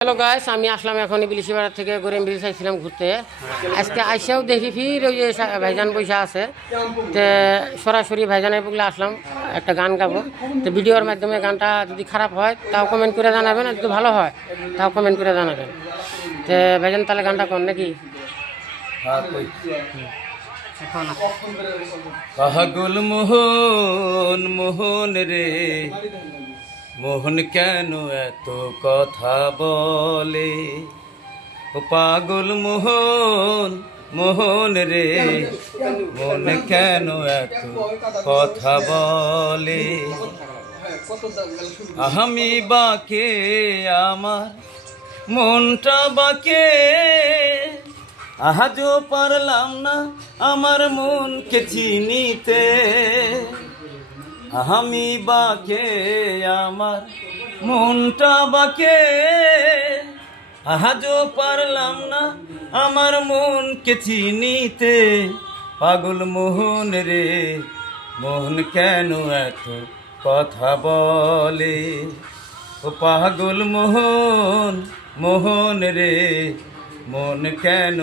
Hello guys, আমি আসলাম এখন বিলিশিপাড়া থেকে গরিম ব্রিজ আইছিলাম ঘুরতে। আজকে আইসাও দেখি ফির ওই যে ভাইজান পয়সা আছে, তো সরাসরি ভাইজানের বুকলে আসলাম একটা গান গাবো। তো ভিডিওর মাধ্যমে গানটা যদি খারাপ হয় তাও কমেন্ট করে জানাবেন, আর যদি ভালো হয় তাও কমেন্ট করে জানাবেন। তো ভাইজান তাহলে গানটা কর নাকি? পাগল মোহন মোহন রে মোহন কেন এত কথা বলে, ও পাগল মোহন মোহন রে মন কেন এত কথা বলে। আমি বাকে আমার মনটা বাকে, আজও পারলাম না আমার মনকে চিনিতে। আমি বাকে আমার মনটা বাকে, আজও পারলাম না আমার মনকে চিনিতে। পাগল মোহন রে মোহন কেন এত কথা বলে, ও পাগল মোহন মোহন রে মন কেন